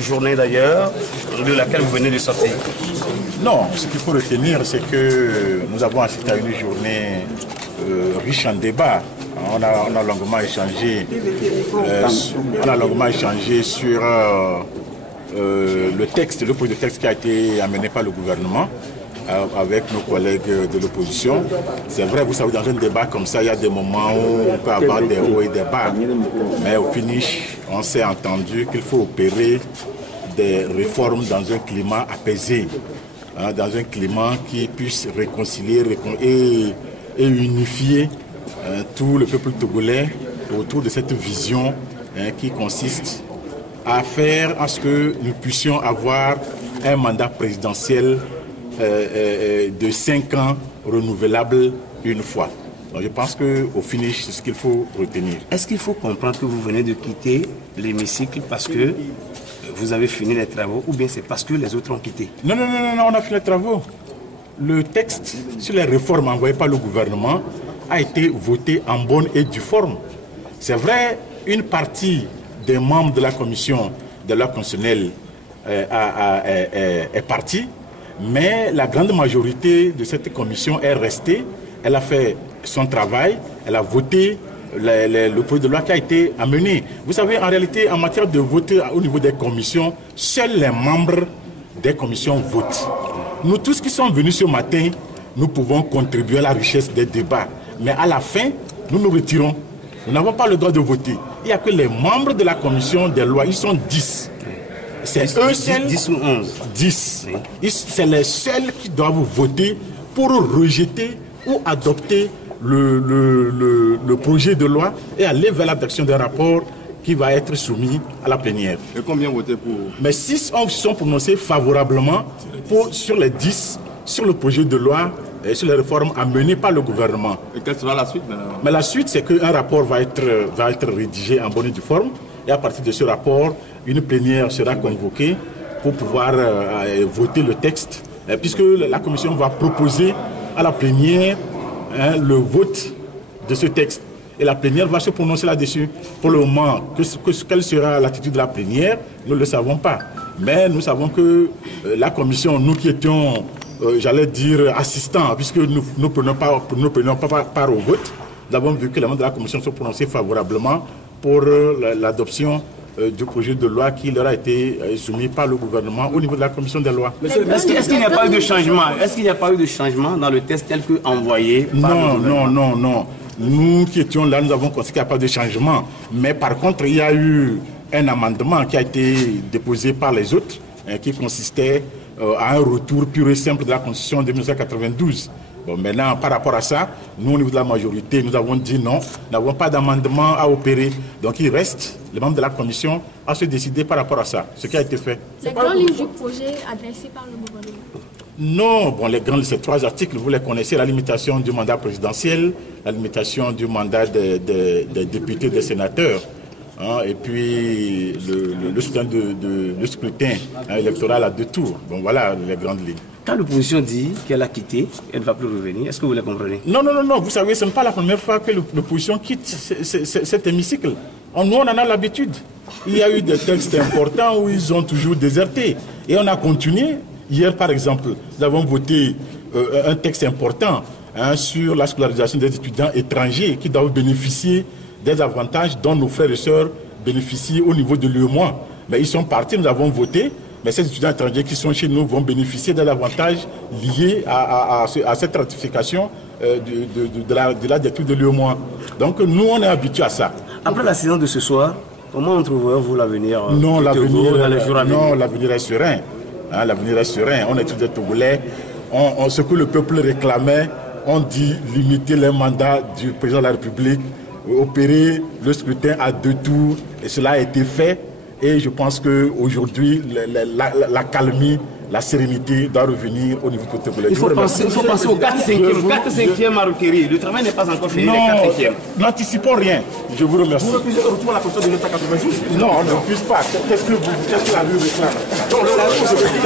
journée d'ailleurs, de laquelle vous venez de sortir. Non, ce qu'il faut retenir, c'est que nous avons assisté à une journée riche en débats. On a longuement échangé, sur le texte, le projet de texte qui a été amené par le gouvernement avec nos collègues de l'opposition. C'est vrai, vous savez, dans un débat comme ça, il y a des moments où on peut avoir des hauts et des bas. Mais au finish, on s'est entendu qu'il faut opérer des réformes dans un climat apaisé, dans un climat qui puisse réconcilier et unifier tout le peuple togolais autour de cette vision qui consiste à faire en ce que nous puissions avoir un mandat présidentiel de 5 ans renouvelable une fois. Donc je pense qu'au finish, c'est ce qu'il faut retenir. Est-ce qu'il faut comprendre que vous venez de quitter l'hémicycle parce que vous avez fini les travaux ou bien c'est parce que les autres ont quitté? Non, on a fini les travaux. Le texte sur les réformes envoyées par le gouvernement a été voté en bonne et due forme. C'est vrai, une partie des membres de la commission de loi constitutionnelle est partie, mais la grande majorité de cette commission est restée. Elle a fait son travail, elle a voté le projet de loi qui a été amené. Vous savez, en réalité, en matière de vote au niveau des commissions, seuls les membres des commissions votent. Nous tous qui sommes venus ce matin, nous pouvons contribuer à la richesse des débats. Mais à la fin, nous nous retirons. Nous n'avons pas le droit de voter. Il n'y a que les membres de la commission des lois, ils sont 10. C'est eux seuls. 10 ou 11 10. C'est les seuls qui doivent voter pour rejeter ou adopter le projet de loi et aller vers l'adoption d'un rapport qui va être soumis à la plénière. Et combien voté pour? Mais 6 sont prononcés favorablement sur les 10 sur le projet de loi et sur les réformes amenées par le gouvernement. Et quelle sera la suite maintenant? Mais la suite, c'est qu'un rapport va être rédigé en bonne et due forme. Et à partir de ce rapport, une plénière sera convoquée pour pouvoir voter le texte, puisque la commission va proposer à la plénière le vote de ce texte. Et la plénière va se prononcer là-dessus. Pour le moment, quelle sera l'attitude de la plénière, nous ne le savons pas. Mais nous savons que la commission, nous qui étions, j'allais dire, assistants, puisque nous ne prenions pas part au vote, nous avons vu que les membres de la commission se prononçaient favorablement pour l'adoption du projet de loi qui leur a été soumis par le gouvernement au niveau de la commission des lois. Est-ce qu'il n'y a pas eu de changement? Est-ce qu'il n'y a pas eu de changement dans le texte tel que envoyé par le gouvernement? Non. Nous qui étions là, nous avons constaté qu'il n'y a pas de changement. Mais par contre, il y a eu un amendement qui a été déposé par les autres, qui consistait à un retour pur et simple de la Constitution de 1992. Bon, maintenant, par rapport à ça, nous, au niveau de la majorité, nous avons dit non, nous n'avons pas d'amendement à opérer. Donc, il reste, les membres de la commission, à se décider par rapport à ça, ce qui a été fait. Les grandes lignes du projet adressé par le gouvernement? Non, bon, ces 3 articles, vous les connaissez, la limitation du mandat présidentiel, la limitation du mandat des députés, des sénateurs, et puis le scrutin électoral à 2 tours. Bon, voilà les grandes lignes. Quand l'opposition dit qu'elle a quitté, elle ne va plus revenir, est-ce que vous les comprenez? Non, vous savez, ce n'est pas la première fois que l'opposition quitte cet hémicycle. Nous, on en a l'habitude. Il y a eu des textes importants où ils ont toujours déserté. Et on a continué. Hier, par exemple, nous avons voté un texte important sur la scolarisation des étudiants étrangers qui doivent bénéficier des avantages dont nos frères et sœurs bénéficient au niveau de l'UEMOA. Mais ils sont partis, nous avons voté. Mais ces étudiants étrangers qui sont chez nous vont bénéficier des avantages liés à cette ratification de la directive de l'UEMOA. Donc nous, on est habitués à ça. Après la séance de ce soir, comment trouvez-vous l'avenir? Non, l'avenir est serein. L'avenir est serein. On est tous des Togolais. Ce que le peuple réclamait, on dit limiter les mandats du président de la République, opérer le scrutin à 2 tours. Et cela a été fait. Et je pense qu'aujourd'hui, la calmie, la sérénité doit revenir au niveau du Togolais. Il faut penser au 4-5e à requérir. Le travail n'est pas encore fini, non, les 4-5e. N'anticipons rien. Je vous remercie. Vous refusez le retour à la Constitution de 1992? Non, on ne refuse pas. Qu'est-ce que la rue réclame?